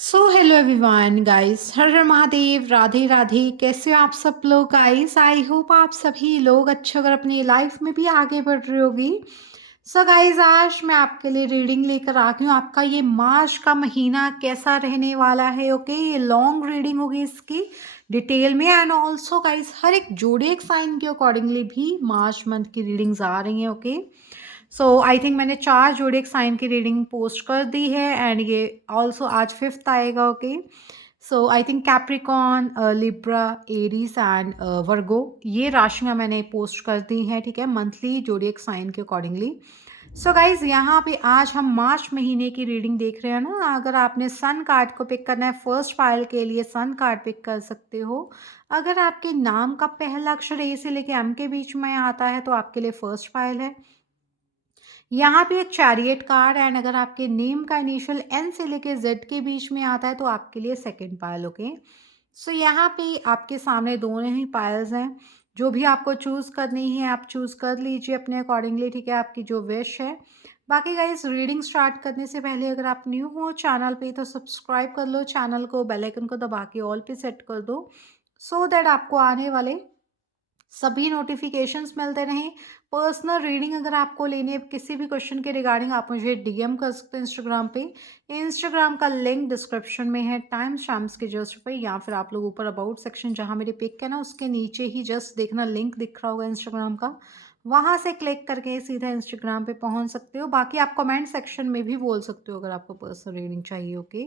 Hello everyone guys, Har Har Mahadev, Radhe Radhe. कैसे हो आप सब लोग गाइस? आई होप आप सभी लोग अच्छे अगर अपनी लाइफ में भी आगे बढ़ रही होगी। गाइस, आज मैं आपके लिए रीडिंग लेकर आ गई हूँ। आपका ये मार्च का महीना कैसा रहने वाला है? ओके, ये लॉन्ग रीडिंग होगी इसकी डिटेल में। एंड ऑल्सो गाइस, हर एक जोडिएक साइन के अकॉर्डिंगली भी मार्च मंथ की रीडिंग्स आ रही हैं। ओके, आई थिंक मैंने 4 ज़ोडिएक साइन की रीडिंग पोस्ट कर दी है एंड ये ऑल्सो आज 5th आएगा। Okay, I think Capricorn, Libra, Aries and वर्गो, ये राशियाँ मैंने पोस्ट कर दी हैं, ठीक है, मंथली ज़ोडिएक साइन के अकॉर्डिंगली। गाइज़, यहाँ पे आज हम मार्च महीने की रीडिंग देख रहे हैं ना। अगर आपने सन कार्ड को पिक करना है, फर्स्ट पाइल के लिए सन कार्ड पिक कर सकते हो। अगर आपके नाम का पहला अक्षर ए से लेके एम के बीच में आता है तो आपके लिए फर्स्ट पाइल है। यहाँ पे एक चैरियट कार्ड एंड अगर आपके नेम का इनिशियल एन से लेके जेड के बीच में आता है तो आपके लिए सेकंड पायल। ओके, यहाँ पे आपके सामने दोनों ही पायल्स हैं। जो भी आपको चूज़ करनी है आप चूज़ कर लीजिए अपने अकॉर्डिंगली, ठीक है, आपकी जो विश है। बाकी गाइस, रीडिंग स्टार्ट करने से पहले अगर आप न्यू हो चैनल पे तो सब्सक्राइब कर लो चैनल को, बेल आइकन को दबा के ऑल पे सेट कर दो सो दैट आपको आने वाले सभी नोटिफिकेशंस मिलते रहें। पर्सनल रीडिंग अगर आपको लेनी है किसी भी क्वेश्चन के रिगार्डिंग, आप मुझे डीएम कर सकते हैं इंस्टाग्राम पे। इंस्टाग्राम का लिंक डिस्क्रिप्शन में है, टाइम स्टैम्प्स के जस्ट पे, या फिर आप लोग ऊपर अबाउट सेक्शन जहाँ मेरी पिक है ना उसके नीचे ही जस्ट देखना लिंक दिख रहा होगा इंस्टाग्राम का, वहाँ से क्लिक करके सीधा इंस्टाग्राम पे पहुँच सकते हो। बाकी आप कमेंट सेक्शन में भी बोल सकते हो अगर आपको पर्सनल रीडिंग चाहिए। ओके,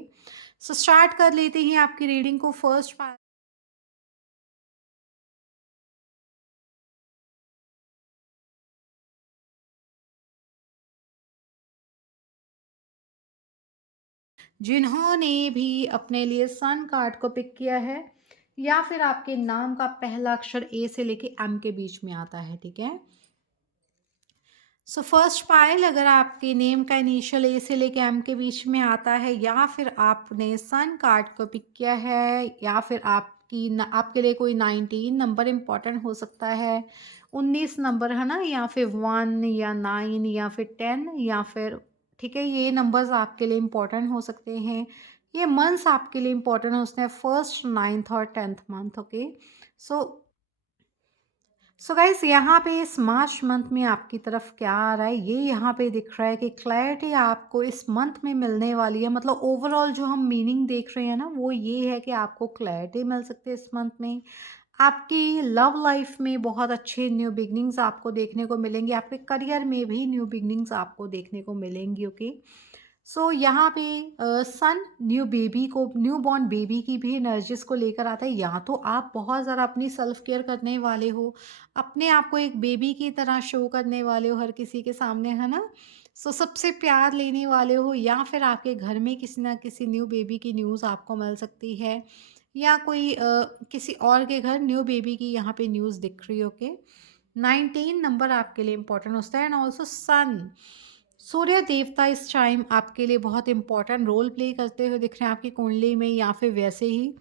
स्टार्ट कर लेते हैं आपकी रीडिंग को। फर्स्ट जिन्होंने भी अपने लिए सन कार्ड को पिक किया है या फिर आपके नाम का पहला अक्षर ए से लेके एम के बीच में आता है, ठीक है। फर्स्ट पाइल, अगर आपके नेम का इनिशियल ए से लेके एम के बीच में आता है या फिर आपने सन कार्ड को पिक किया है या फिर आपके लिए कोई 19 नंबर इम्पॉर्टेंट हो सकता है, 19 नंबर है ना, या फिर 1 या 9 या फिर 10 या फिर, ठीक है, ये नंबर्स आपके लिए इम्पॉर्टेंट हो सकते हैं। ये मंथ्स आपके लिए इम्पॉर्टेंट हो सकते हैं, फर्स्ट, 9th और 10th month. Okay, so guys, यहाँ पे इस मार्च मंथ में आपकी तरफ क्या आ रहा है, ये यहाँ पे दिख रहा है कि क्लैरिटी आपको इस मंथ में मिलने वाली है। मतलब ओवरऑल जो हम मीनिंग देख रहे हैं ना वो ये है कि आपको क्लैरिटी मिल सकती है इस मंथ में। आपकी लव लाइफ में बहुत अच्छे न्यू बिगनिंग्स आपको देखने को मिलेंगी, आपके करियर में भी न्यू बिगनिंग्स आपको देखने को मिलेंगी। ओके, यहाँ पे सन न्यू बॉर्न बेबी की भी एनर्जीज को लेकर आता है। या तो आप बहुत ज़्यादा अपनी सेल्फ केयर करने वाले हो, अपने आप को एक बेबी की तरह शो करने वाले हो हर किसी के सामने, है ना। सबसे प्यार लेने वाले हो, या फिर आपके घर में किसी ना किसी न्यू बेबी की न्यूज़ आपको मिल सकती है, या कोई किसी और के घर न्यू बेबी की यहाँ पे न्यूज़ दिख रही है। ओके, 19 नंबर आपके लिए इम्पोर्टेंट होता है एंड ऑल्सो सन, सूर्य देवता इस टाइम आपके लिए बहुत इंपॉर्टेंट रोल प्ले करते हुए दिख रहे हैं आपकी कुंडली में, या फिर वैसे ही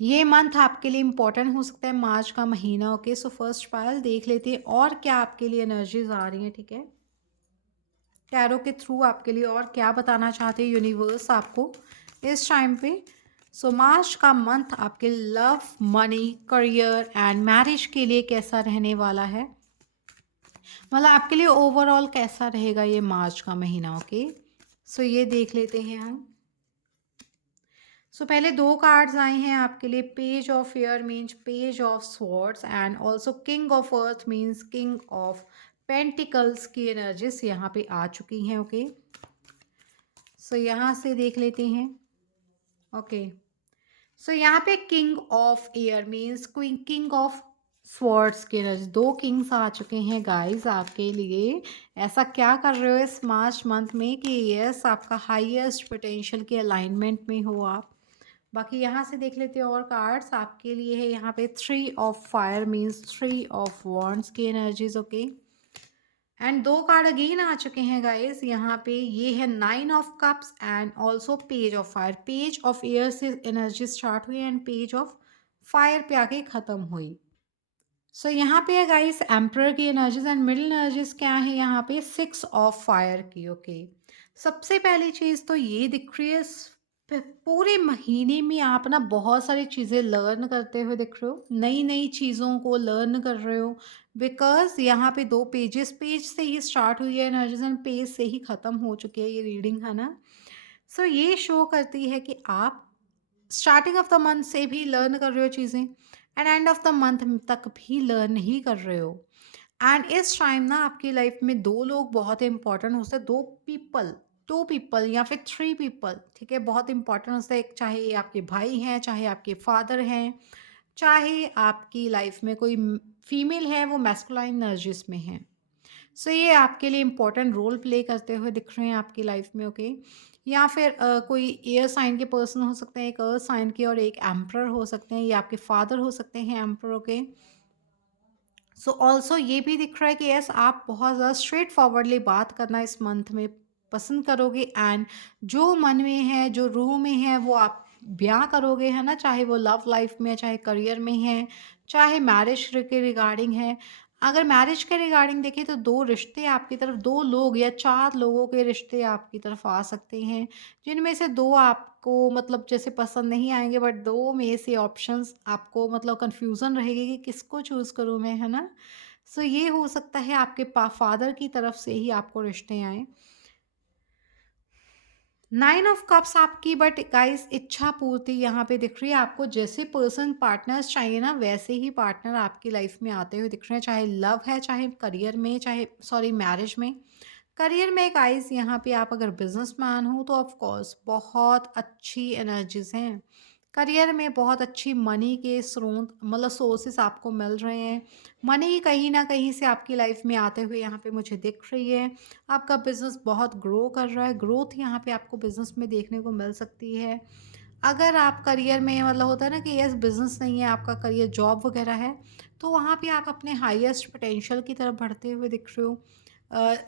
ये मंथ आपके लिए इम्पोर्टेंट हो सकता है, मार्च का महीना। ओके, फर्स्ट पायल देख लेते हैं और क्या आपके लिए एनर्जीज आ रही हैं, ठीक है, टैरो के थ्रू आपके लिए और क्या बताना चाहते हैं यूनिवर्स आपको इस टाइम पे। मार्च का मंथ आपके love, money, career and marriage के लिए कैसा रहने वाला है, मतलब आपके लिए ओवरऑल कैसा रहेगा ये मार्च का महीना। ओके, ये देख लेते हैं हम। पहले दो कार्ड्स आए हैं आपके लिए, page of air means page of swords and also king of earth means king of pentacles की एनर्जीज यहाँ पे आ चुकी हैं। ओके, यहाँ से देख लेते हैं। ओके, यहाँ पे king of air means king of swords के एनर्जी, दो किंग्स आ चुके हैं गाइस आपके लिए। ऐसा क्या कर रहे हो इस मार्च मंथ में कि यस आपका हाईएस्ट पोटेंशियल के अलाइनमेंट में हो आप। बाकी यहाँ से देख लेते हैं और कार्ड्स आपके लिए है यहाँ पे, 3 of fire means 3 of wands की एनर्जीज। ओके, एंड दो कार्ड अगेन आ चुके हैं गाइस यहाँ पे, ये है 9 of cups and also page of fire. Page of air से एनर्जी स्टार्ट हुई एंड पेज ऑफ फायर पे आके ख़त्म हुई। यहाँ पे है गाइस एम्परर की एनर्जीज एंड मिडिल एनर्जीज क्या है यहाँ पे, 6 ऑफ फायर की। ओके, सबसे पहली चीज़ तो ये दिख रही है पूरे महीने में आप ना बहुत सारी चीज़ें लर्न करते हुए दिख रहे हो, नई नई चीज़ों को लर्न कर रहे हो। बिकॉज यहाँ पे दो पेजेस, पेज से ही स्टार्ट हुई है एनर्जीज एंड पेज से ही ख़त्म हो चुकी है ये रीडिंग, है ना। सो ये शो करती है कि आप स्टार्टिंग ऑफ द मंथ से भी लर्न कर रहे हो चीज़ें and end of the month तक भी लर्न ही कर रहे हो। एंड इस टाइम ना आपकी लाइफ में दो लोग बहुत इंपॉर्टेंट होते हैं, दो पीपल या फिर थ्री पीपल, ठीक है, बहुत इंपॉर्टेंट होते हैं। चाहे ये आपके भाई हैं, चाहे आपके फादर हैं, चाहे आपकी लाइफ में कोई फीमेल है, वो मैस्कुलाइन एनर्जीज में है। सो ये आपके लिए इम्पोर्टेंट रोल प्ले करते हुए दिख रहे हैं आपकी लाइफ में, ओके। या फिर कोई एयर साइन के पर्सन हो सकते हैं, एक अर्थ साइन के और एक एम्परर हो सकते हैं, ये आपके फादर हो सकते हैं एम्परर, ओके। सो ऑल्सो ये भी दिख रहा है कि यस, आप बहुत ज़्यादा स्ट्रेट फॉरवर्डली बात करना इस मंथ में पसंद करोगे एंड जो मन में है, जो रूह में है, वो आप बयां करोगे, है ना। चाहे वो लव लाइफ में है, चाहे करियर में है, चाहे मैरिज के रिगार्डिंग है। अगर मैरिज के रिगार्डिंग देखें तो दो रिश्ते आपकी तरफ, दो लोग या चार लोगों के रिश्ते आपकी तरफ आ सकते हैं, जिनमें से दो आपको मतलब जैसे पसंद नहीं आएंगे, बट दो में से ऑप्शंस आपको मतलब कंफ्यूजन रहेगी कि किसको चूज़ करूँ मैं, है ना। सो ये हो सकता है आपके फादर की तरफ से ही आपको रिश्ते आए। नाइन ऑफ कप्स आपकी, बट गाइस इच्छा पूर्ति यहाँ पे दिख रही है आपको। जैसे पर्सन पार्टनर्स चाहिए ना, वैसे ही पार्टनर आपकी लाइफ में आते हुए दिख रहे हैं, चाहे लव है, चाहे करियर में, चाहे सॉरी मैरिज में। करियर में गाइस यहाँ पे आप अगर बिजनेसमैन हो तो ऑफ कोर्स बहुत अच्छी एनर्जीज हैं। करियर में बहुत अच्छी मनी के स्रोत मतलब सोर्सेस आपको मिल रहे हैं। मनी कहीं ना कहीं से आपकी लाइफ में आते हुए यहाँ पे मुझे दिख रही है। आपका बिजनेस बहुत ग्रो कर रहा है, ग्रोथ यहाँ पे आपको बिजनेस में देखने को मिल सकती है। अगर आप करियर में मतलब होता है ना कि यस बिजनेस नहीं है, आपका करियर जॉब वगैरह है, तो वहाँ पे आप अपने हाईएस्ट पोटेंशियल की तरफ बढ़ते हुए दिख रहे हो।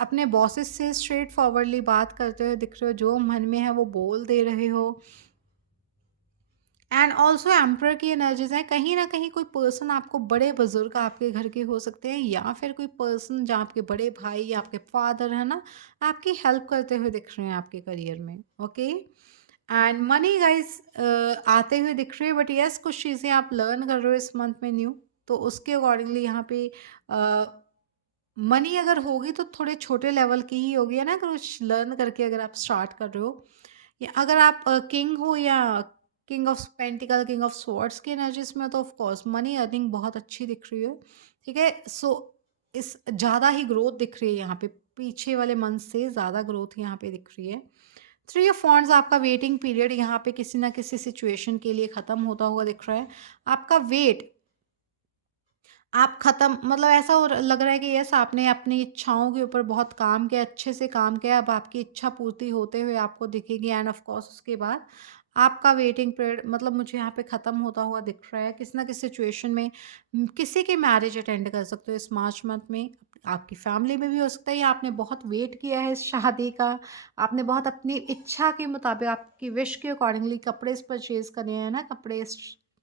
अपने बॉसेस से स्ट्रेट फॉरवर्डली बात करते हुए दिख रहे हो, जो मन में है वो बोल दे रहे हो। एंड ऑल्सो एम्पर की एनर्जीज है, कहीं ना कहीं कोई पर्सन आपको, बड़े बुजुर्ग आपके घर के हो सकते हैं, या फिर कोई पर्सन जहाँ आपके बड़े भाई या आपके फादर है ना, आपकी हेल्प करते हुए दिख रहे हैं आपके करियर में, ओके। एंड मनी गाइस आते हुए दिख रहे हैं, बट यस कुछ चीज़ें आप लर्न कर रहे हो इस मंथ में न्यू, तो उसके अकॉर्डिंगली यहाँ पे मनी अगर होगी तो थोड़े छोटे लेवल की ही होगी, है ना। कुछ लर्न करके अगर आप स्टार्ट कर रहे हो, या अगर आप किंग हो या king of pentacle, king of swords की एनर्जीज में, तो ऑफ कोर्स मनी अर्निंग बहुत अच्छी दिख रही है, ठीक है। सो इस ज़्यादा ही ग्रोथ दिख रही है यहाँ पे, पीछे वाले मंथ से ज़्यादा ग्रोथ यहाँ पे दिख रही है। थ्री ऑफ फॉन्ड्स, आपका वेटिंग पीरियड यहाँ पे किसी ना किसी सिचुएशन के लिए ख़त्म होता हुआ दिख रहा है। आपका वेट आप ख़त्म मतलब ऐसा हो लग रहा है कि यस आपने अपनी इच्छाओं के ऊपर बहुत काम किया, अच्छे से काम किया, अब आपकी इच्छा पूर्ति होते हुए आपको दिखेगी एंड ऑफ कोर्स उसके बाद आपका वेटिंग पीरियड मतलब मुझे यहाँ पे ख़त्म होता हुआ दिख रहा है। किसी ना किसी सिचुएशन में किसी की मैरिज अटेंड कर सकते हो इस मार्च मंथ में, आपकी फैमिली में भी हो सकता है, या आपने बहुत वेट किया है इस शादी का, आपने बहुत अपनी इच्छा के मुताबिक आपकी विश के अकॉर्डिंगली कपड़े परचेज करने हैं ना, कपड़े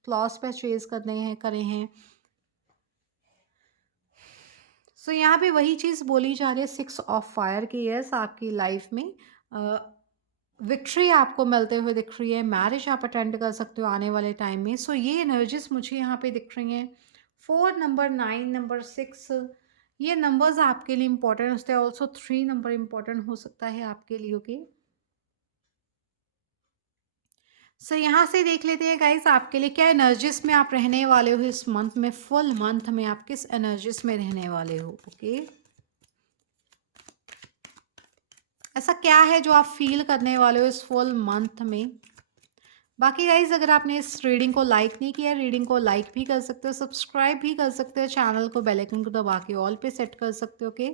क्लॉथ्स परचेज करने हैं करे हैं। सो यहाँ पे वही चीज़ बोली जा रही है, सिक्स ऑफ फायर की, यस आपकी लाइफ में विक्ट्री आपको मिलते हुए दिख रही है, मैरिज आप अटेंड कर सकते हो आने वाले टाइम में। सो ये एनर्जीज मुझे यहाँ पे दिख रही हैं। 4 नंबर, 9 नंबर, 6, ये नंबर्स आपके लिए इंपॉर्टेंट होते हैं। ऑल्सो 3 नंबर इंपॉर्टेंट हो सकता है आपके लिए, ओके। सो यहाँ से देख लेते हैं गाइस आपके लिए क्या एनर्जीज में आप रहने वाले हो इस मंथ में, फुल मंथ में आप किस एनर्जीज में रहने वाले हो, ओके। ऐसा क्या है जो आप फील करने वाले हो इस फुल मंथ में। बाकी गाइज अगर आपने इस रीडिंग को लाइक नहीं किया, रीडिंग को लाइक भी कर सकते हो, सब्सक्राइब भी कर सकते हो, चैनल को बेल आइकन को दबा के ऑल पे सेट कर सकते हो, ओके।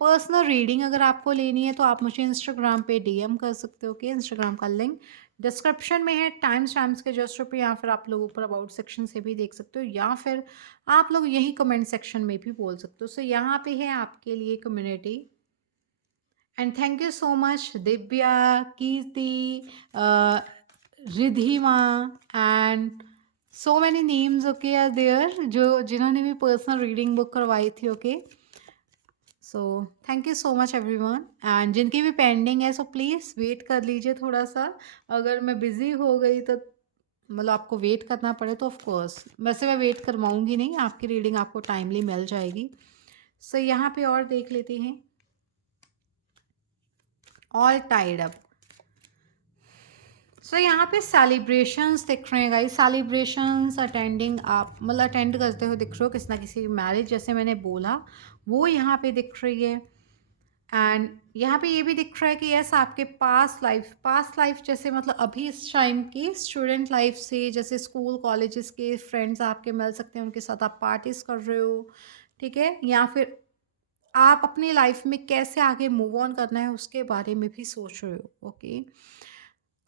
पर्सनल रीडिंग अगर आपको लेनी है तो आप मुझे इंस्टाग्राम पे डीएम कर सकते हो, ओके। इंस्टाग्राम का लिंक डिस्क्रिप्शन में है, टाइम्स टाइम्स के जस्ट पे, या फिर आप लोग ऊपर अबाउट सेक्शन से भी देख सकते हो, या फिर आप लोग यही कमेंट सेक्शन में भी बोल सकते हो। सो यहाँ पे है आपके लिए community. And thank you so much Divya, Kirti, Ridhima and so many names, okay, are there, जो जिन्होंने भी पर्सनल रीडिंग बुक करवाई थी, okay. So thank you so much everyone, and जिनकी भी पेंडिंग है सो प्लीज़ वेट कर लीजिए थोड़ा सा। अगर मैं बिज़ी हो गई तो मतलब आपको वेट करना पड़े तो ऑफ कोर्स, वैसे मैं वेट करवाऊँगी नहीं, आपकी रीडिंग आपको टाइमली मिल जाएगी। सो यहाँ पे और देख लेते हैं। All tied up. सो यहाँ पे सेलिब्रेशंस दिख रहे हैं गाइस, सेलिब्रेशंस अटेंडिंग, आप मतलब अटेंड करते हुए दिख रहे हो किसी ना किसी मैरिज, जैसे मैंने बोला वो यहाँ पे दिख रही है। एंड यहाँ पे ये भी दिख रहा है कि यस आपके पास्ट लाइफ जैसे मतलब अभी इस टाइम की स्टूडेंट लाइफ से, जैसे स्कूल कॉलेजेस के फ्रेंड्स आपके मिल सकते हैं, उनके साथ आप पार्टीज कर रहे हो, ठीक है, या फिर आप अपनी लाइफ में कैसे आगे मूव ऑन करना है उसके बारे में भी सोच रहे हो। ओके,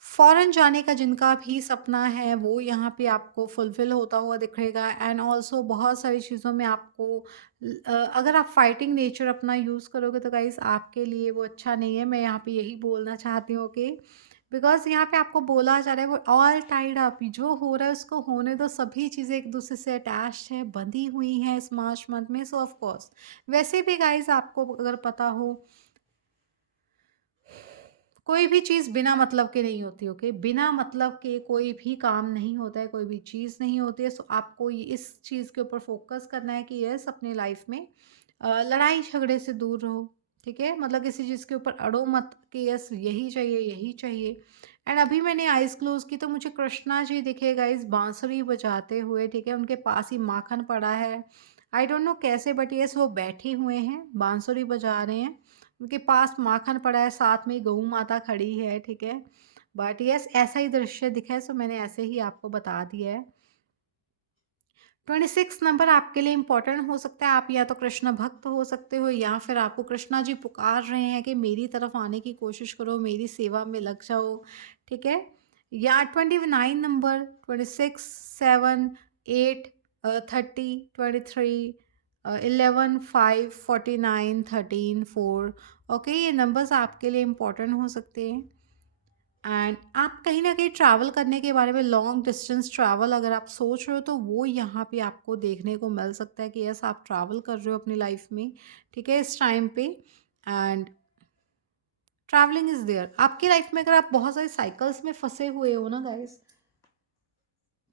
फॉरेन जाने का जिनका भी सपना है वो यहाँ पे आपको फुलफिल होता हुआ दिखेगा। एंड ऑल्सो बहुत सारी चीज़ों में आपको अगर आप फाइटिंग नेचर अपना यूज़ करोगे तो गाइस आपके लिए वो अच्छा नहीं है। मैं यहाँ पे यही बोलना चाहती हूँ कि बिकॉज यहाँ पे आपको बोला जा रहा है वो ऑल टाइड अप, जो हो रहा है उसको होने दो, सभी चीज़ें एक दूसरे से अटैच है, बंधी हुई हैं इस मार्च मंथ में। सो ऑफ कोर्स वैसे भी गाइस आपको अगर पता हो, कोई भी चीज़ बिना मतलब के नहीं होती। ओके, बिना मतलब के कोई भी काम नहीं होता है, कोई भी चीज़ नहीं होती है। सो आपको इस चीज़ के ऊपर फोकस करना है कि यस अपने लाइफ में लड़ाई झगड़े से दूर रहो, ठीक है, मतलब किसी चीज़ के ऊपर अड़ो मत कि यस यही चाहिए यही चाहिए। एंड अभी मैंने आइज़ क्लोज की तो मुझे कृष्णा जी दिखेगा इस बांसुरी बजाते हुए, ठीक है, उनके पास ही माखन पड़ा है। आई डोंट नो कैसे, बट यस वो बैठे हुए हैं, बांसुरी बजा रहे हैं, उनके पास माखन पड़ा है, साथ में गऊ माता खड़ी है, ठीक है। बट यस ऐसा ही दृश्य दिखा है, सो मैंने ऐसे ही आपको बता दिया है। 26 नंबर आपके लिए इंपॉर्टेंट हो सकता है। आप या तो कृष्ण भक्त हो सकते हो या फिर आपको कृष्णा जी पुकार रहे हैं कि मेरी तरफ आने की कोशिश करो, मेरी सेवा में लग जाओ, ठीक है। या 29 नंबर, 26, 7, 8, 30, 23, 11, 5, 49, 13, 4। ओके, ये नंबर्स आपके लिए इंपॉर्टेंट हो सकते हैं। एंड आप कहीं न कहीं ट्रैवल करने के बारे में, लॉन्ग डिस्टेंस ट्रैवल अगर आप सोच रहे हो तो वो यहाँ पे आपको देखने को मिल सकता है कि यस आप ट्रैवल कर रहे हो अपनी लाइफ में, ठीक है, इस टाइम पे। एंड ट्रैवलिंग इज़ देयर आपकी लाइफ में। अगर आप बहुत सारे साइकिल्स में फँसे हुए हो ना गाइस,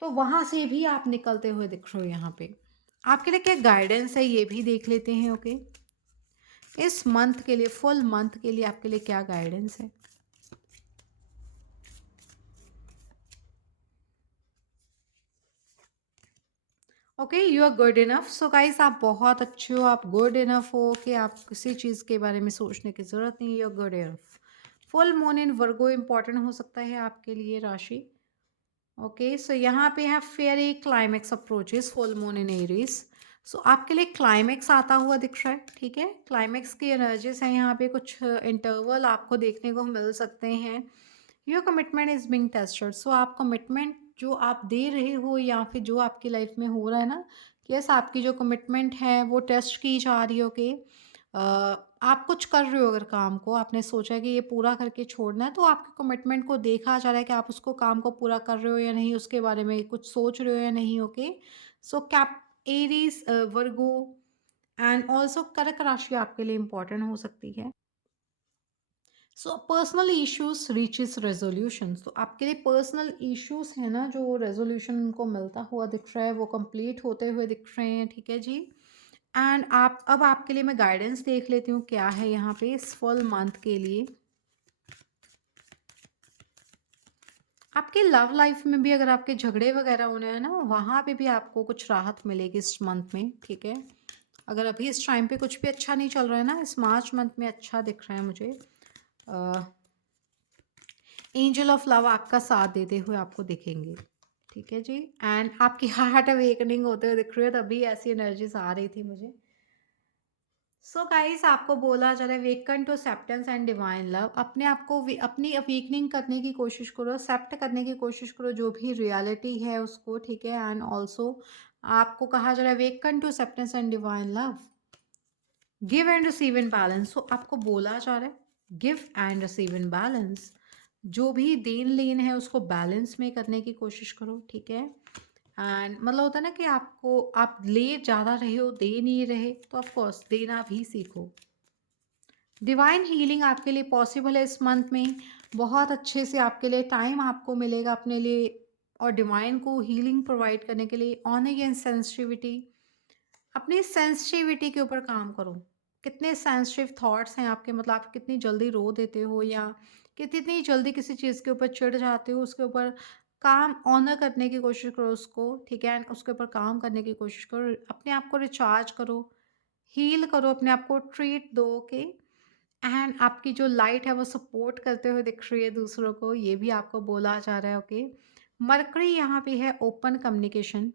तो वहाँ से भी आप निकलते हुए दिख रहे हो यहाँ पे। आपके लिए क्या गाइडेंस है ये भी देख लेते हैं। ओके, इस मंथ के लिए, फुल मंथ के लिए आपके लिए क्या गाइडेंस है। Okay, you are good enough. So guys आप बहुत अच्छे हो, आप गुड इनफ हो कि आप किसी चीज़ के बारे में सोचने की ज़रूरत नहीं है। You are good enough. Full moon in Virgo important हो सकता है आपके लिए राशि। ओके, सो यहाँ पे है fairy climax approaches, full moon in Aries. So आपके लिए क्लाइमेक्स आता हुआ दिख रहा है, ठीक है, क्लाइमेक्स की एनर्जीज है यहाँ पे, कुछ इंटरवल आपको देखने को मिल सकते हैं। Your commitment is being tested. So आप कमिटमेंट जो आप दे रहे हो या फिर जो आपकी लाइफ में हो रहा है ना, कि यस आपकी जो कमिटमेंट है वो टेस्ट की जा रही हो कि आप कुछ कर रहे हो, अगर काम को आपने सोचा है कि ये पूरा करके छोड़ना है, तो आपके कमिटमेंट को देखा जा रहा है कि आप उसको काम को पूरा कर रहे हो या नहीं, उसके बारे में कुछ सोच रहे हो या नहीं। Okay, so cap Aries, Virgo and also कर्क राशि आपके लिए इंपॉर्टेंट हो सकती है। So personal issues reaches resolution. तो आपके लिए पर्सनल इश्यूज है ना, जो रेजोल्यूशन उनको मिलता हुआ दिख रहा है, वो कंप्लीट होते हुए दिख रहे हैं, ठीक है जी। एंड आप अब आपके लिए मैं गाइडेंस देख लेती हूँ क्या है यहाँ पे इस फुल मंथ के लिए। आपके लव लाइफ में भी अगर आपके झगड़े वगैरह होने हैं ना, वहाँ पे भी आपको कुछ राहत मिलेगी इस मंथ में, ठीक है। अगर अभी इस टाइम पे कुछ भी अच्छा नहीं चल रहा है ना, इस मार्च मंथ में अच्छा दिख रहा है मुझे। एंजल ऑफ लव आपका साथ देते हुए आपको दिखेंगे, ठीक है जी। एंड आपकी हार्ट अवेकनिंग होते हुए दिख रही है, तभी ऐसी एनर्जीज आ रही थी मुझे। सो गाइस आपको बोला जा रहा है waken to acceptance and divine love. अपने आप को अपनी अवेकनिंग करने की कोशिश करो, एक्सेप्ट करने की कोशिश करो जो भी रियलिटी है उसको, ठीक है। एंड ऑल्सो आपको कहा जा रहा है waken to acceptance and divine love, give and receive in balance. So आपको बोला जा रहा है give and receive in balance, जो भी देन लेन है उसको बैलेंस में करने की कोशिश करो, ठीक है। एंड मतलब होता है ना कि आपको आप ले ज़्यादा रहे हो, दे नहीं रहे, तो ऑफ कोर्स देना भी सीखो। डिवाइन हीलिंग आपके लिए पॉसिबल है इस मंथ में। बहुत अच्छे से आपके लिए टाइम आपको मिलेगा अपने लिए और डिवाइन को हीलिंग प्रोवाइड करने के लिए। ऑनर एंड सेंसिटिविटी, अपनी सेंसिटिविटी के ऊपर काम करो। कितने सेंसिटिव थॉट्स हैं आपके, मतलब आप कितनी जल्दी रो देते हो या कितनी जल्दी किसी चीज़ के ऊपर चिढ़ जाते हो, उसके ऊपर काम ऑनर करने की कोशिश करो उसको, ठीक है? एंड उसके ऊपर काम करने की कोशिश करो, अपने आप को रिचार्ज करो, हील करो, अपने आप को ट्रीट दो, ओके? एंड आपकी जो लाइट है वो सपोर्ट करते हुए दिख रही है दूसरों को, ये भी आपको बोला जा रहा है, ओके? मरकरी यहाँ पे है open communication.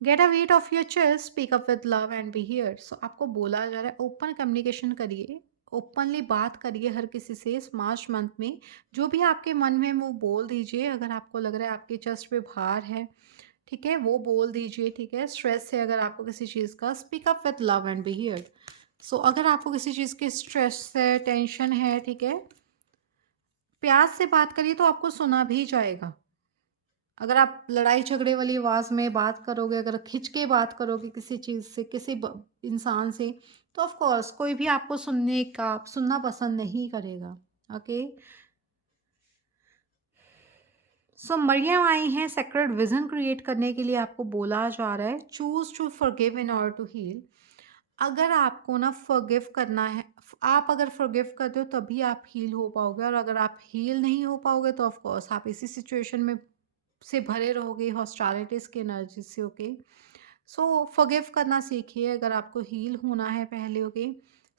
Get a weight off your chest, speak up with love and be here. So आपको बोला जा रहा है ओपन कम्युनिकेशन करिए, ओपनली बात करिए हर किसी से इस मार्च मंथ में। जो भी आपके मन में वो बोल दीजिए। अगर आपको लग रहा है आपके चेस्ट पे भार है, ठीक है, वो बोल दीजिए, ठीक है? स्ट्रेस है अगर आपको किसी चीज़ का, speak up with love and be here. So अगर आपको किसी चीज़ की स्ट्रेस है, टेंशन है, ठीक है, प्यार से बात करिए तो आपको सुना भी जाएगा। अगर आप लड़ाई झगड़े वाली आवाज़ में बात करोगे, अगर खिंच के बात करोगे किसी चीज़ से, किसी इंसान से, तो ऑफ कोर्स कोई भी आपको सुनना पसंद नहीं करेगा, ओके? सो मरियम आई हैं सेक्रेड विजन क्रिएट करने के लिए। आपको बोला जा रहा है choose to forgive in order to heal. अगर आपको ना फॉरगिव करना है, आप अगर फॉरगिव करते हो तभी आप हील हो पाओगे, और अगर आप हील नहीं हो पाओगे तो ऑफ कोर्स आप इसी सिचुएशन में से भरे रहोगे हॉस्टालिटीज की एनर्जी से, ओके? सो फॉरगिव करना सीखिए अगर आपको हील होना है पहले, okay?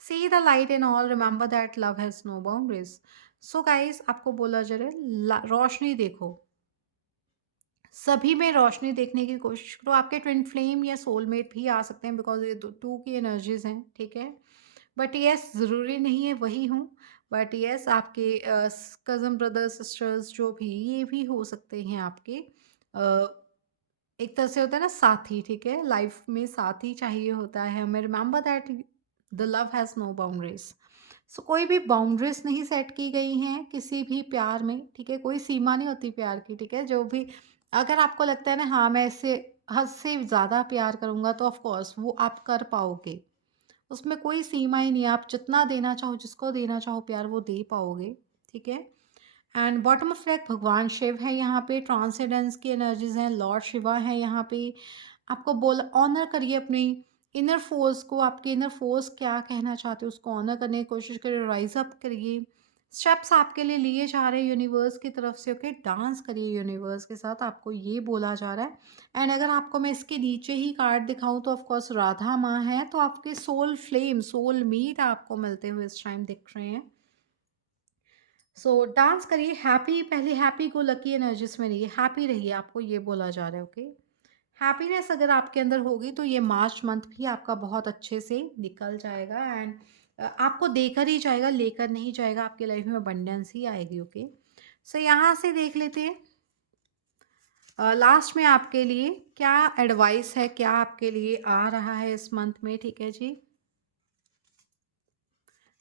See the light in all, remember that love has no boundaries. So guys आपको बोला जा रहा है रोशनी देखो, सभी में रोशनी देखने की कोशिश करो। आपके ट्विन फ्लेम या सोलमेट भी आ सकते हैं, बिकॉज ये टू की एनर्जीज हैं, ठीक है? बट यस, ज़रूरी नहीं है वही हूँ। बट यस, आपके कज़न ब्रदर सिस्टर्स जो भी, ये भी हो सकते हैं आपके एक तरह से होता है ना साथी, ठीक है? लाइफ में साथी चाहिए होता है हमें। Remember that the love has no boundaries. So कोई भी बाउंड्रीज नहीं सेट की गई हैं किसी भी प्यार में, ठीक है? कोई सीमा नहीं होती प्यार की, ठीक है? जो भी, अगर आपको लगता है ना हाँ मैं इससे हद से ज़्यादा प्यार करूँगा, तो ऑफ कोर्स वो आप कर पाओगे। उसमें कोई सीमा ही नहीं है, आप जितना देना चाहो, जिसको देना चाहो प्यार, वो दे पाओगे, ठीक है? एंड बॉटम ऑफ डेक भगवान शिव है यहाँ पे, ट्रांसेंडेंस की एनर्जीज हैं, लॉर्ड शिवा है यहाँ पे। आपको बोल ऑनर करिए अपनी इनर फोर्स को, आपके इनर फोर्स क्या कहना चाहते हो उसको ऑनर करने की कोशिश करिए, राइज अप करिए। स्टेप्स आपके लिए लिए जा रहे हैं यूनिवर्स की तरफ से, ओके? डांस करिए यूनिवर्स के साथ, आपको ये बोला जा रहा है। एंड अगर आपको मैं इसके नीचे ही कार्ड दिखाऊं तो ऑफ कोर्स राधा माँ है, तो आपके सोल फ्लेम, सोल मीट आपको मिलते हुए इस टाइम दिख रहे हैं। सो डांस करिए, हैप्पी, पहले हैप्पी गो लकी एनर्जीज में रहिए, हैप्पी रहिए, आपको ये बोला जा रहा है, ओके? हैप्पीनेस अगर आपके अंदर होगी तो ये मार्च मंथ भी आपका बहुत अच्छे से निकल जाएगा। एंड आपको देकर ही जाएगा, लेकर नहीं जाएगा, आपकी लाइफ में अबंडेंस ही आएगी, ओके? सो यहाँ से देख लेते हैं लास्ट में आपके लिए क्या एडवाइस है, क्या आपके लिए आ रहा है इस मंथ में, ठीक है जी?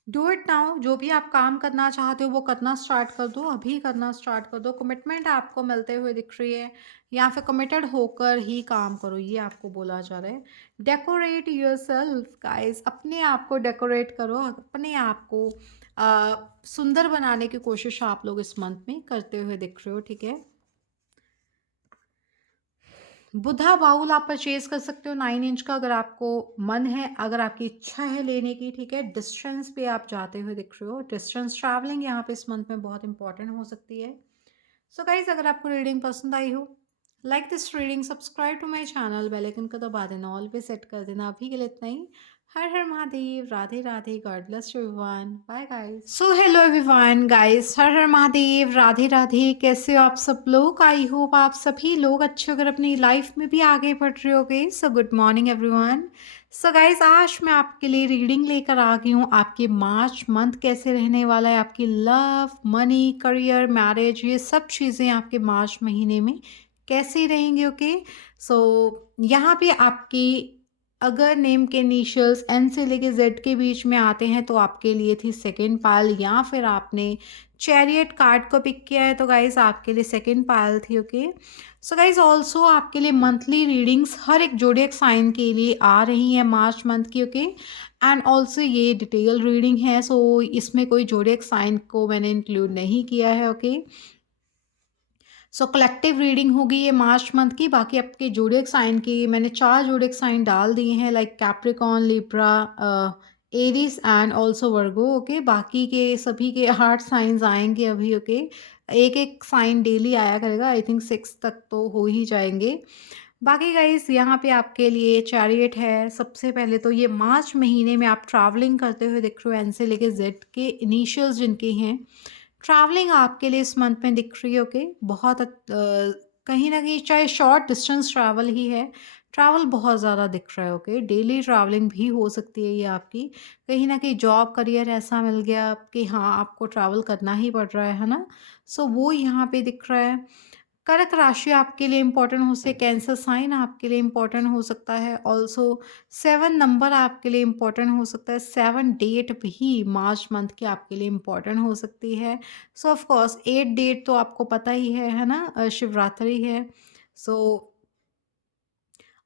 Do it now. जो भी आप काम करना चाहते हो वो करना स्टार्ट कर दो, अभी करना स्टार्ट कर दो। कमिटमेंट आपको मिलते हुए दिख रही है, या फिर कमिटेड होकर ही काम करो, ये आपको बोला जा रहा है। डेकोरेट योरसेल्फ गाइस, अपने आप को डेकोरेट करो, अपने आप को सुंदर बनाने की कोशिश आप लोग इस मंथ में करते हुए दिख रहे हो, ठीक है? बुधा बाउल आप परचेज कर सकते हो 9 इंच का, अगर आपको मन है, अगर आपकी इच्छा है लेने की, ठीक है? डिस्टेंस पे आप जाते हुए दिख रहे हो, डिस्टेंस ट्रैवलिंग यहाँ पे इस मंथ में बहुत इंपॉर्टेंट हो सकती है। सो गाइज अगर आपको रीडिंग पसंद आई हो, like this reading, subscribe to my channel, bell icon को दबा देना, ऑल पे सेट कर देना। अभी के लिए इतना ही। Har Har Mahadev, Radhe Radhe, god bless everyone, bye guys. So hello everyone guys, Har Har Mahadev, Radhe Radhe, कैसे हो आप सब लोग? आई होप आप सभी लोग अच्छे होकर अपनी लाइफ में भी आगे बढ़ रहे होगे। So good morning everyone. So guys आज मैं आपके लिए रीडिंग लेकर आ गई हूँ, आपके मार्च मंथ कैसे रहने वाला है, आपकी लव, मनी, करियर, मैरिज, ये सब चीज़ें आपके मार्च महीने में कैसे रहेंगे, ओके? सो यहाँ पे आपकी अगर नेम के इनिशियल्स एन से लेके जेड के बीच में आते हैं तो आपके लिए थी सेकंड पायल, या फिर आपने चैरियट कार्ड को पिक किया है तो गाइस आपके लिए सेकंड पायल थी। ओके, सो गाइस ऑल्सो आपके लिए मंथली रीडिंग्स हर एक जोडिएक साइन के लिए आ रही है मार्च मंथ की। ओके, एंड ऑल्सो ये डिटेल रीडिंग है, सो इसमें कोई जोडिएक साइन को मैंने इंक्लूड नहीं किया है। ओके, सो कलेक्टिव रीडिंग होगी ये मार्च मंथ की। बाकी आपके जोडिएक साइन की मैंने 4 जोडिएक साइन डाल दिए हैं, like Capricorn, Libra, Aries and also Virgo. Okay, बाकी के सभी के 8 साइंस आएंगे अभी। ओके, एक एक साइन डेली आया करेगा, आई थिंक 6 तक तो हो ही जाएंगे। बाकी गाइस यहाँ पे आपके लिए चैरियट है। सबसे पहले तो ये मार्च महीने में आप ट्रैवलिंग करते हुए दिख रहे हो, एन से लेके जेड के इनिशियल्स जिनके हैं, ट्रैवलिंग आपके लिए इस मंथ में दिख रही है। ओके, बहुत कहीं ना कहीं चाहे शॉर्ट डिस्टेंस ट्रैवल ही है, ट्रैवल बहुत ज़्यादा दिख रहा है। ओके, डेली ट्रैवलिंग भी हो सकती है ये आपकी। कहीं ना कहीं जॉब करियर ऐसा मिल गया कि हाँ आपको ट्रैवल करना ही पड़ रहा है ना, सो वो यहाँ पे दिख रहा है। कर्क राशि आपके लिए इंपॉर्टेंट हो सकती है, कैंसर साइन आपके लिए इंपॉर्टेंट हो सकता है, ऑल्सो 7 नंबर आपके लिए इंपॉर्टेंट हो सकता है, 7 डेट भी मार्च मंथ की आपके लिए इंपॉर्टेंट हो सकती है। सो ऑफ कोर्स 8 डेट तो आपको पता ही है ना, शिवरात्रि है। सो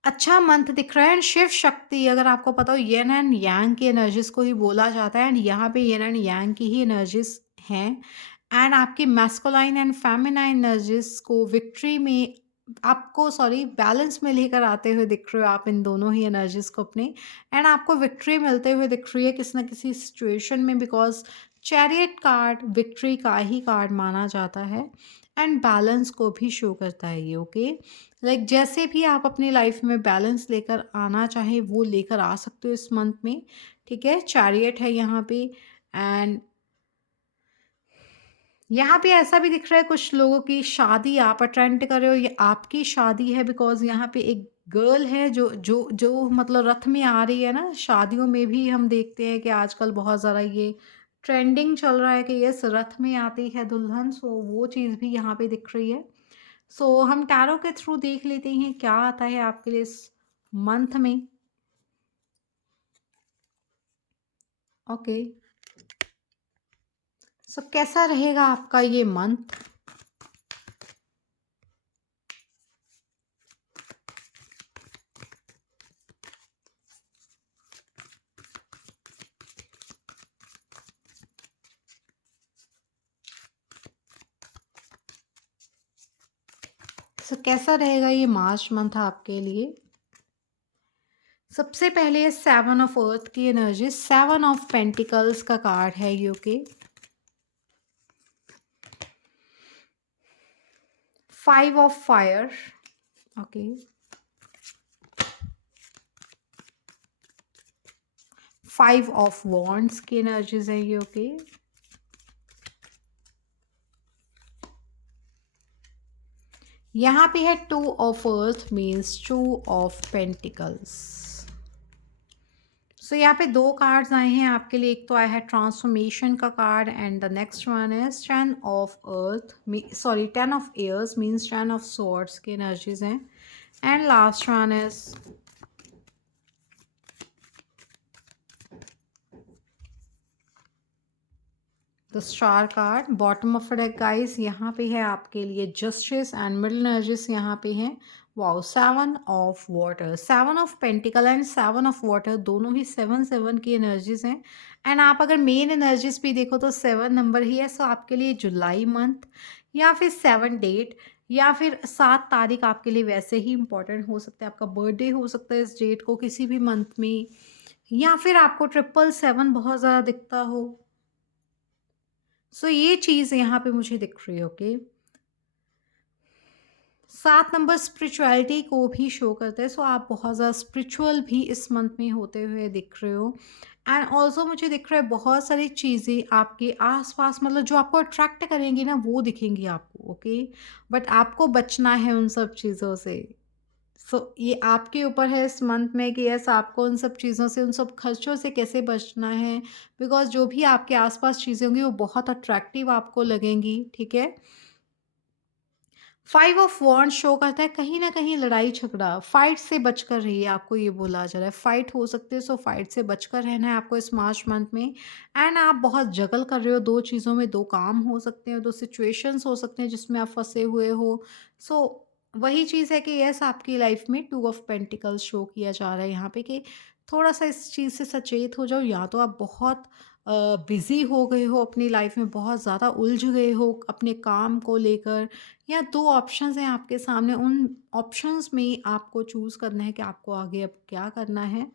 अच्छा मंथ दिख रहा है। एंड शिव शक्ति अगर आपको पता हो, येन एंड यांग की एनर्जीज को ही बोला जाता है, एंड यहाँ पे येन एंड यांग की ही एनर्जीज हैं। एंड आपकी मैस्कुलाइन एंड फेमिनाइन एनर्जीज को विक्ट्री में आपको बैलेंस में लेकर आते हुए दिख रहे हो आप, इन दोनों ही एनर्जीज को अपने। एंड आपको विक्ट्री मिलते हुए दिख रही है किसी ना किसी सिचुएशन में, बिकॉज चैरियट कार्ड विक्ट्री का ही कार्ड माना जाता है, एंड बैलेंस को भी शो करता है ये। ओके, लाइक जैसे भी आप अपनी लाइफ में बैलेंस लेकर आना चाहें वो लेकर आ सकते हो इस मंथ में। ठीक है, चैरियट है यहाँ पे। एंड यहाँ पे ऐसा भी दिख रहा है कुछ लोगों की शादी आप अटेंड कर रहे हो, ये आपकी शादी है, बिकॉज यहाँ पे एक गर्ल है जो जो जो मतलब रथ में आ रही है ना। शादियों में भी हम देखते हैं कि आजकल बहुत ज़्यादा ये ट्रेंडिंग चल रहा है कि यस रथ में आती है दुल्हन, सो वो चीज़ भी यहाँ पे दिख रही है। सो हम टैरो के थ्रू देख लेते हैं क्या आता है आपके लिए इस मंथ में। ओके, सो कैसा रहेगा आपका ये मंथ। सो कैसा रहेगा ये मार्च मंथ आपके लिए। सबसे पहले 7 ऑफ अर्थ की एनर्जी, 7 ऑफ पेंटिकल्स का कार्ड है ये। Okay, 5 of fire. Okay, 5 of wands की एनर्जीज है ये। ओके, यहाँ पे है 2 of earth means 2 of pentacles. So यहाँ पे 2 कार्ड्स आए हैं आपके लिए, एक तो आया है ट्रांसफॉर्मेशन का card, and the next one is 10 of earth, 10 of airs means 10 of swords की एनर्जीज हैं, and last one is the star card. Bottom of deck guys यहाँ पे है आपके लिए जस्टिस, एंड मिडल एनर्जीज यहाँ पे हैं। Wow, 7 of water, 7 of pentacle and 7 of water, दोनों ही 7 की एनर्जीज हैं। एंड आप अगर मेन एनर्जीज भी देखो तो 7 नंबर ही है। सो आपके लिए जुलाई मंथ या फिर 7 डेट या फिर 7 तारीख आपके लिए वैसे ही इंपॉर्टेंट हो सकता है। आपका बर्थडे हो सकता है इस डेट को किसी भी मंथ में, या फिर आपको 777 बहुत ज़्यादा दिखता हो। सो ये चीज़ यहाँ पे मुझे दिख रही है। ओके, 7 नंबर स्पिरिचुअलिटी को भी शो करता है, सो आप बहुत ज़्यादा स्पिरिचुअल भी इस मंथ में होते हुए दिख रहे हो। एंड ऑल्सो मुझे दिख रहा है बहुत सारी चीज़ें आपके आसपास, मतलब जो आपको अट्रैक्ट करेंगी ना वो दिखेंगी आपको। ओके, बट आपको बचना है उन सब चीज़ों से। सो ये आपके ऊपर है इस मंथ में कि यस आपको उन सब चीज़ों से, उन सब खर्चों से कैसे बचना है, बिकॉज जो भी आपके आसपास चीज़ें होंगी वो बहुत अट्रैक्टिव आपको लगेंगी। ठीक है, फाइव ऑफ वॉन्ड शो करता है कहीं न कहीं लड़ाई झगड़ा, फाइट से बचकर रहिए, आपको ये बोला जा रहा है। फाइट हो सकती है, सो फाइट से बचकर रहना है आपको इस मार्च मंथ में। एंड आप बहुत जगल कर रहे हो 2 चीज़ों में, 2 काम हो सकते हैं, 2 सिचुएशंस हो सकते हैं जिसमें आप फँसे हुए हो। सो वही चीज़ है कि येस, आपकी लाइफ़ में 2 ऑफ पेंटिकल्स शो किया जा रहा है यहाँ पे कि थोड़ा-सा इस चीज़ से सचेत हो जाओ, या तो आप बहुत बिज़ी हो गए हो अपनी लाइफ़ में, बहुत ज़्यादा उलझ गए हो अपने काम को लेकर, या 2 ऑप्शंस हैं आपके सामने, उन ऑप्शंस में ही आपको चूज़ करना है कि आपको आगे अब क्या करना है।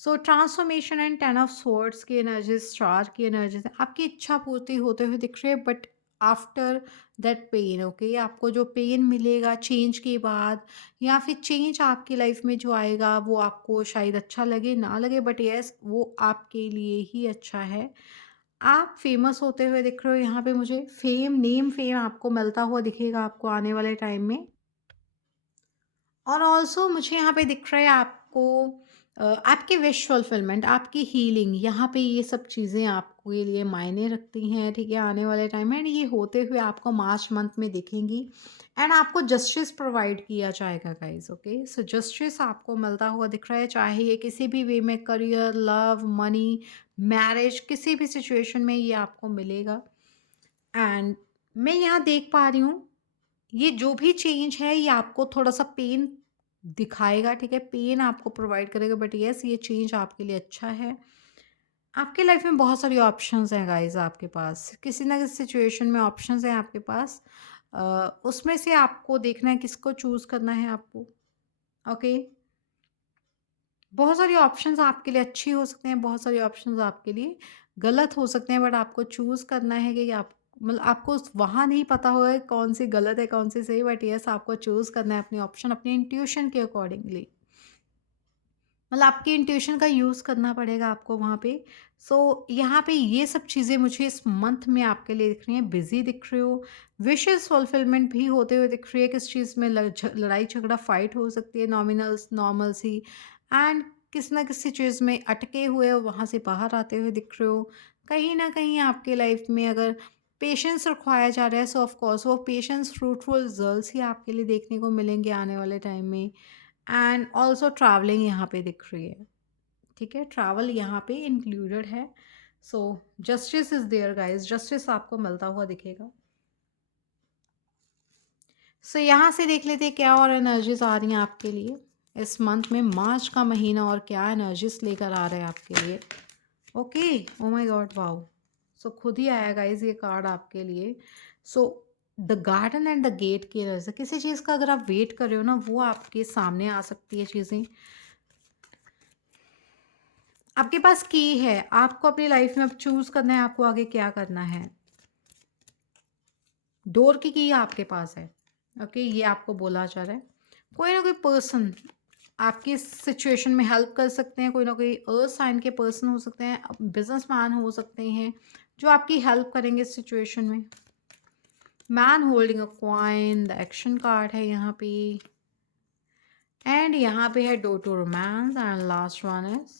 सो ट्रांसफॉर्मेशन एंड 10 ऑफ स्वॉर्ड्स की एनर्जीज़, स्टार की एनर्जीज़ आपकी इच्छा पूर्ति होते हुए दिख रही है, but after that pain, okay, आपको जो पेन मिलेगा चेंज के बाद, या फिर चेंज आपकी लाइफ में जो आएगा वो आपको शायद अच्छा लगे ना लगे, बट यस वो आपके लिए ही अच्छा है। आप फेमस होते हुए दिख रहे हो यहाँ पे मुझे, फेम आपको मिलता हुआ दिखेगा आपको आने वाले टाइम में। और ऑल्सो मुझे यहाँ पे दिख रहा है आपको आपकी विश फुलफिलमेंट, आपकी हीलिंग, यहाँ पे ये सब चीज़ें आपके लिए मायने रखती हैं, ठीक है, आने वाले टाइम में। एंड ये होते हुए आपको मार्च मंथ में दिखेंगी। एंड आपको जस्टिस प्रोवाइड किया जाएगा गाइज, ओके। सो जस्टिस आपको मिलता हुआ दिख रहा है, चाहे ये किसी भी वे में, करियर, लव, मनी, मैरिज, किसी भी सिचुएशन में ये आपको मिलेगा। एंड मैं यहाँ देख पा रही हूँ, ये जो भी चेंज है ये आपको थोड़ा-सा पेन दिखाएगा, ठीक है? पेन आपको प्रोवाइड करेगा, बट येस ये चेंज आपके लिए अच्छा है। आपके लाइफ में बहुत सारी ऑप्शंस हैं गाइज़ आपके पास। किसी ना किसी सिचुएशन में ऑप्शंस हैं आपके पास। उसमें से आपको देखना है किसको चूज़ करना है आपको, ओके? बहुत सारी ऑप्शंस आपके लिए अच्छी हो सकते हैं, बहुत सारी ऑप्शंस आपके लिए गलत हो सकते हैं, बट आपको चूज़ करना है कि आप मतलब आपको वहाँ नहीं पता होगा कि कौन सी गलत है, कौन सी सही, बट येस आपको चूज़ करना है अपनी ऑप्शन अपनी इंट्यूशन के अकॉर्डिंगली। मतलब आपकी इंट्यूशन का यूज़ करना पड़ेगा आपको वहाँ पे। सो यहाँ पे ये सब चीज़ें मुझे इस मंथ में आपके लिए दिख रही हैं, बिज़ी दिख रहे हो, विशेज़ फुलफिलमेंट भी होते हुए दिख रही है, किस चीज़ में लड़ाई झगड़ा फाइट हो सकती है, नॉमिनल्स नॉर्मल सी, एंड किसी ना किसी चीज़ में अटके हुए हो, वहाँ से बाहर आते हुए दिख रहे हो। कहीं न कहीं आपके लाइफ में अगर पेशेंस रखवाया जा रहा है, सो ऑफ कोर्स वो पेशेंस फ्रूटफुल रिज़ल्ट्स ही आपके लिए देखने को मिलेंगे आने वाले टाइम में। एंड ऑल्सो ट्रैवलिंग यहाँ पे दिख रही है, ठीक है, ट्रैवल यहाँ पे इंक्लूडेड है। So justice is there guys, justice आपको मिलता हुआ दिखेगा। सो यहाँ से देख लेते हैं क्या और एनर्जीज आ रही हैं आपके लिए इस मंथ में, मार्च का महीना, और क्या एनर्जीज लेकर आ रहे हैं आपके लिए। Okay, oh my god, wow. So खुद ही आया गाइस ये कार्ड आपके लिए। So the garden and the gate की एनर्जी, किसी चीज़ का अगर आप वेट कर रहे हो ना, वो आपके सामने आ सकती है चीज़ें। आपके पास की है, आपको अपनी लाइफ में अब चूज़ करना है आपको आगे क्या करना है। डोर की आपके पास है, ओके, ये आपको बोला जा रहा है। कोई ना कोई पर्सन आपकी इस सिचुएशन में हेल्प कर सकते हैं, कोई ना कोई अर्थ साइन के पर्सन हो सकते हैं, बिजनेसमैन हो सकते हैं, जो आपकी हेल्प करेंगे इस सिचुएशन में। Man holding a coin, the action card है यहाँ पे, एंड यहाँ पे है door to romance, and last one is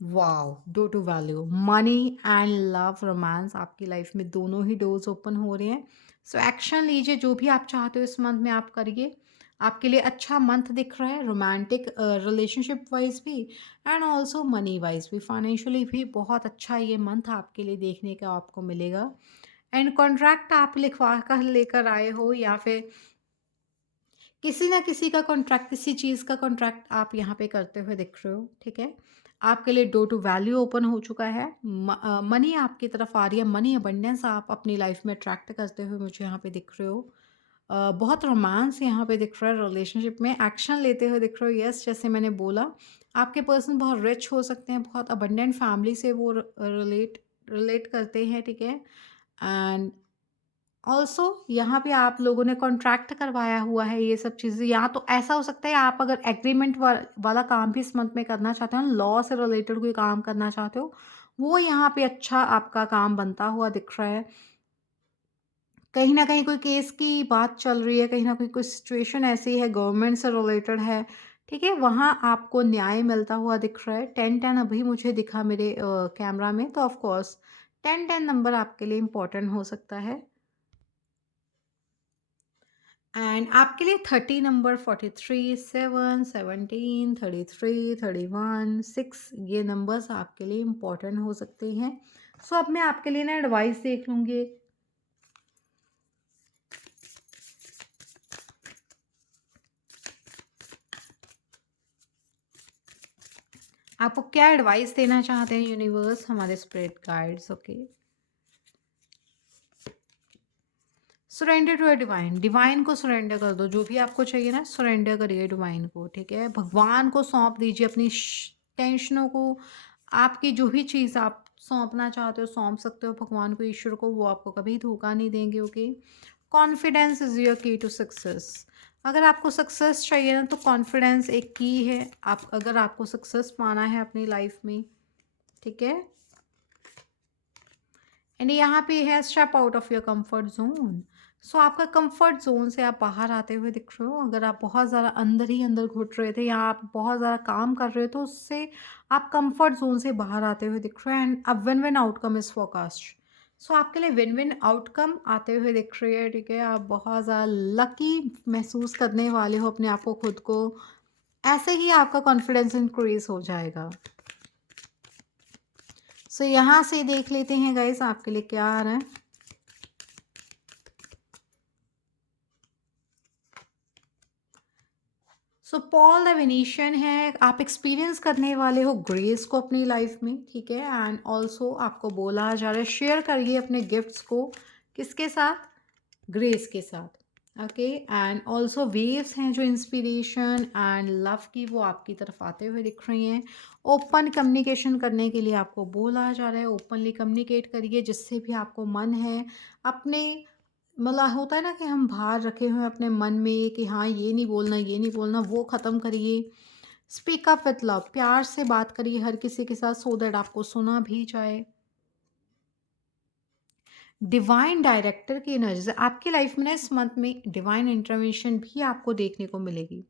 wow, do to value, money and love, romance, आपकी लाइफ में दोनों ही डोर्स ओपन हो रहे हैं। सो एक्शन लीजिए, जो भी आप चाहते हो इस मंथ में आप करिए। आपके लिए अच्छा मंथ दिख रहा है, रोमांटिक रिलेशनशिप वाइज भी, एंड ऑल्सो मनी वाइज भी, फाइनेंशियली भी बहुत अच्छा ये मंथ आपके लिए देखने का आपको मिलेगा। एंड कॉन्ट्रैक्ट आप लिखवा कर लेकर आए हो, या फिर किसी ना किसी का कॉन्ट्रैक्ट, किसी चीज़ का कॉन्ट्रैक्ट आप यहाँ पे करते हुए दिख रहे हो, ठीक है। आपके लिए डोर टू वैल्यू ओपन हो चुका है, मनी आपकी तरफ आ रही है, मनी अबंडेंस आप अपनी लाइफ में अट्रैक्ट करते हुए मुझे यहाँ पे दिख रहे हो। बहुत रोमांस यहाँ पे दिख रहा है, रिलेशनशिप में एक्शन लेते हुए दिख रहे हो। यस, जैसे मैंने बोला, आपके पर्सन बहुत रिच हो सकते हैं, बहुत अबंडेंट फैमिली से वो रिलेट रिलेट करते हैं, ठीक है। एंड ऑल्सो यहाँ पे आप लोगों ने कॉन्ट्रैक्ट करवाया हुआ है ये सब चीज़ें, या तो ऐसा हो सकता है आप अगर एग्रीमेंट वाला काम भी इस मंथ में करना चाहते हो, लॉ से रिलेटेड कोई काम करना चाहते हो, वो यहाँ पे अच्छा आपका काम बनता हुआ दिख रहा है। कहीं ना कहीं कोई केस की बात चल रही है, कहीं ना कहीं कोई सिचुएशन ऐसी है गवर्नमेंट से रिलेटेड है, ठीक है, वहाँ आपको न्याय मिलता हुआ दिख रहा है। 10-10 अभी मुझे दिखा मेरे कैमरा में, तो ऑफ कोर्स 10-10 नंबर आपके लिए इम्पोर्टेंट हो सकता है। एंड आपके लिए 30 नंबर, 43, 7, 17, 33, 31, 6 ये नंबर्स आपके लिए इम्पोर्टेंट हो सकते हैं। सो अब मैं आपके लिए ना एडवाइस देख लूँगी। आपको क्या एडवाइस देना चाहते हैं यूनिवर्स, हमारे spirit guides? Okay, surrender to divine, divine को सरेंडर कर दो। जो भी आपको चाहिए ना, सरेंडर करिए डिवाइन को, ठीक है? भगवान को सौंप दीजिए अपनी टेंशनों को। आपकी जो भी चीज़ आप सौंपना चाहते हो सौंप सकते हो भगवान को, ईश्वर को, वो आपको कभी धोखा नहीं देंगे। ओके, कॉन्फिडेंस इज योर की टू सक्सेस। अगर आपको सक्सेस चाहिए ना, तो कॉन्फिडेंस एक की है। आप अगर आपको सक्सेस पाना है अपनी लाइफ में, ठीक है? एंड यहाँ पे है step out of your comfort zone. So आपका कंफर्ट जोन से आप बाहर आते हुए दिख रहे हो। अगर आप बहुत ज़्यादा अंदर ही अंदर घुट रहे थे या आप बहुत ज़्यादा काम कर रहे हो, तो उससे आप कंफर्ट जोन से बाहर आते हुए दिख रहे हो। एंड अब win win outcome is forecast. So आपके लिए विन विन आउटकम आते हुए दिख रही है, ठीक है? आप बहुत ज़्यादा लकी महसूस करने वाले हो अपने आप को, खुद को। ऐसे ही आपका कॉन्फिडेंस इंक्रीज हो जाएगा। सो यहाँ से देख लेते हैं गाइस आपके लिए क्या आ रहा है। सो पॉल द वेनिशियन है, आप एक्सपीरियंस करने वाले हो ग्रेस को अपनी लाइफ में, ठीक है? एंड ऑल्सो आपको बोला जा रहा है शेयर करिए अपने गिफ्ट्स को, किसके साथ? ग्रेस के साथ। ओके, एंड ऑल्सो वेव्स हैं जो इंस्पिरेशन एंड लव की, वो आपकी तरफ आते हुए दिख रही हैं। ओपन कम्युनिकेशन करने के लिए आपको बोला जा रहा है, ओपनली कम्युनिकेट करिए जिससे भी आपको मन है। अपने मतलब होता है ना कि हम बाहर रखे हुए हैं अपने मन में कि हाँ ये नहीं बोलना, ये नहीं बोलना, वो ख़त्म करिए। स्पीक अप विथ लव, प्यार से बात करिए हर किसी के साथ, सो दैट आपको सुना भी जाए। डिवाइन डायरेक्टर की एनर्जी से आपकी लाइफ में ना इस मंथ में डिवाइन इंटरवेंशन भी आपको देखने को मिलेगी।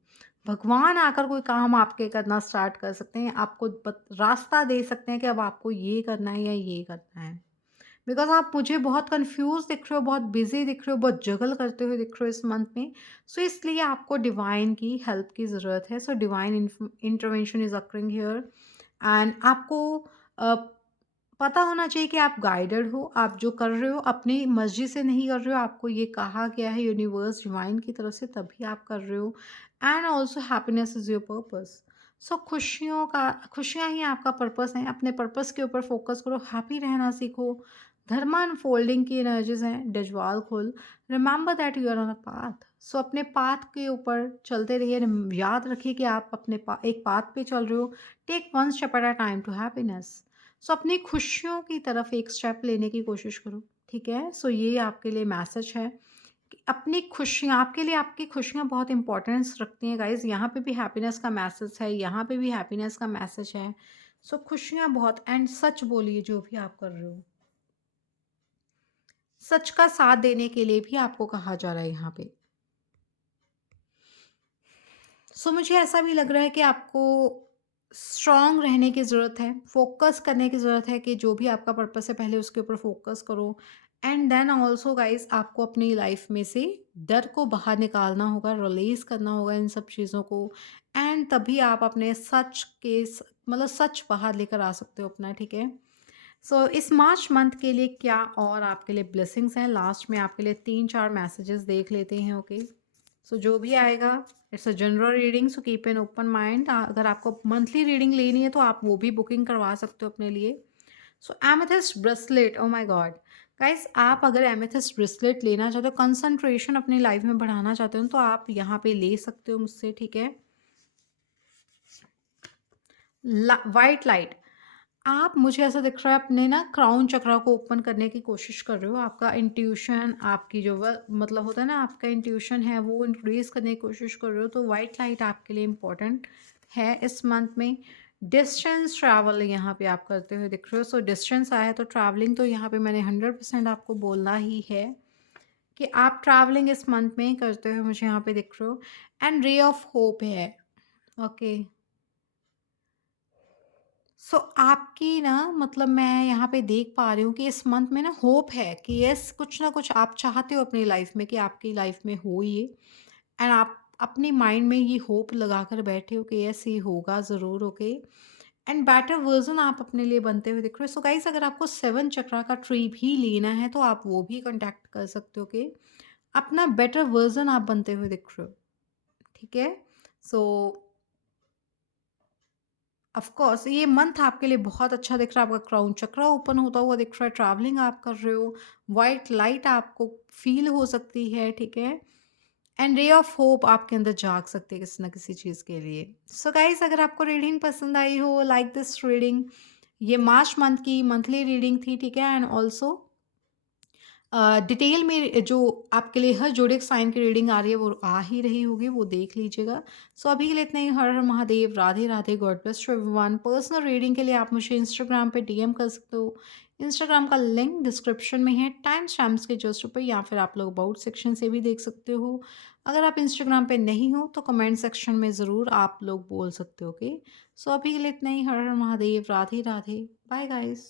भगवान आकर कोई काम आपके करना स्टार्ट कर सकते हैं, आपको रास्ता दे सकते हैं कि अब आपको ये करना है या ये करना है। बिकॉज़ आप मुझे बहुत कन्फ्यूज़ दिख रहे हो, बहुत बिज़ी दिख रहे हो, बहुत जगल करते हुए दिख रहे हो इस मंथ में। सो इसलिए आपको डिवाइन की हेल्प की ज़रूरत है। So divine intervention is occurring here. And आपको अ, पता होना चाहिए कि आप गाइडेड हो, आप जो कर रहे हो अपनी मर्ज़ी से नहीं कर रहे हो, आपको ये कहा गया है यूनिवर्स डिवाइन की तरफ से, तभी आप कर रहे हो। And also happiness is your purpose. So खुशियाँ ही आपका पर्पस हैं। अपने पर्पस के ऊपर फोकस करो, हैप्पी रहना सीखो। धर्मा अनफोल्डिंग की एनर्जीज हैं, डजवाल खुल। Remember that you are on a path. So अपने पाथ के ऊपर चलते रहिए। याद रखिए कि आप अपने एक पाथ पे चल रहे हो। Take one step at a time to happiness. So अपनी खुशियों की तरफ एक स्टेप लेने की कोशिश करो, ठीक है? सो ये आपके लिए मैसेज है कि अपनी खुशियाँ, आपके लिए आपकी खुशियाँ बहुत इंपॉर्टेंस रखती हैं गाइज़। यहाँ पे भी हैप्पीनेस का मैसेज है, यहाँ पे भी हैप्पीनेस का मैसेज है। सो खुशियाँ बहुत, एंड सच बोलिए जो भी आप कर रहे हो। सच का साथ देने के लिए भी आपको कहा जा रहा है यहाँ पे। सो मुझे ऐसा भी लग रहा है कि आपको स्ट्रांग रहने की ज़रूरत है, फोकस करने की ज़रूरत है कि जो भी आपका पर्पस है पहले उसके ऊपर फोकस करो। एंड देन ऑल्सो गाइस आपको अपनी लाइफ में से डर को बाहर निकालना होगा, रिलीज़ करना होगा इन सब चीज़ों को। एंड तभी आप अपने मतलब सच बाहर लेकर आ सकते हो अपना, ठीक है? सो इस मार्च मंथ के लिए क्या और आपके लिए ब्लेसिंग्स हैं, लास्ट में आपके लिए 3-4 मैसेजेस देख लेते हैं, ओके? सो जो भी आएगा, it's a general reading, so keep an open mind. अगर आपको मंथली रीडिंग लेनी है तो आप वो भी बुकिंग करवा सकते हो अपने लिए। So amethyst bracelet, oh my god! Guys आप अगर एमेथिस्ट ब्रेसलेट लेना चाहते हो, कंसंट्रेशन अपनी लाइफ में बढ़ाना चाहते हो, तो आप यहाँ पे ले सकते हो मुझसे, ठीक है? वाइट लाइट, आप मुझे ऐसा दिख रहा है अपने ना क्राउन चक्रा को ओपन करने की कोशिश कर रहे हो। आपका इंट्यूशन, आपकी जो मतलब होता है ना, आपका इंट्यूशन है वो इंक्रीज करने की कोशिश कर रहे हो। तो वाइट लाइट आपके लिए इम्पोर्टेंट है इस मंथ में। डिस्टेंस ट्रैवल यहाँ पे आप करते हुए दिख रहे हो। सो डिस्टेंस आया है तो ट्रैवलिंग तो यहाँ पे मैंने 100% आपको बोलना ही है कि आप ट्रैवलिंग इस मंथ में करते हुए मुझे यहाँ पे दिख रहे हो। एंड रे ऑफ होप है, ओके? सो आपकी ना मतलब मैं यहाँ पे देख पा रही हूँ कि इस मंथ में ना होप है कि यस कुछ ना कुछ आप चाहते हो अपनी लाइफ में कि आपकी लाइफ में हो ये एंड आप अपने माइंड में ये होप लगा कर बैठे हो कि यस ये होगा ज़रूर ओके एंड बेटर वर्जन आप अपने लिए बनते हुए दिख रहे हो सो गाइस अगर आपको 7 चक्रा का ट्री भी लेना है तो आप वो भी कांटेक्ट कर सकते हो कि अपना बेटर वर्जन आप बनते हुए दिख रहे हो ठीक है सो ऑफ कोर्स ये मंथ आपके लिए बहुत अच्छा दिख रहा है, आपका क्राउन चक्रा ओपन होता हुआ दिख रहा है, ट्रैवलिंग आप कर रहे हो, व्हाइट लाइट आपको फ़ील हो सकती है, ठीक है? एंड रे ऑफ होप आपके अंदर जाग सकती है किसी न किसी चीज़ के लिए। सो गाइज़ अगर आपको रीडिंग पसंद आई हो लाइक दिस रीडिंग ये मार्च मंथ की मंथली रीडिंग थी, ठीक है? एंड ऑल्सो डिटेल में जो आपके लिए हर ज़ोडिएक साइन की रीडिंग आ रही है, वो आ ही रही होगी, वो देख लीजिएगा। सो अभी के लिए इतना ही। Har Har Mahadev, Radhe Radhe, god bless to everyone. Personal reading के लिए आप मुझे इंस्टाग्राम पे डीएम कर सकते हो। इंस्टाग्राम का लिंक डिस्क्रिप्शन में है, टाइम स्टैम्प्स के जस्ट ऊपर, या फिर आप लोग अबाउट सेक्शन से भी देख सकते हो। अगर आप इंस्टाग्राम पे नहीं हो तो कमेंट सेक्शन में ज़रूर आप लोग बोल सकते हो, ओके? सो अभी के लिए इतना ही। हर हर महादेव, राधे राधे। Bye guys.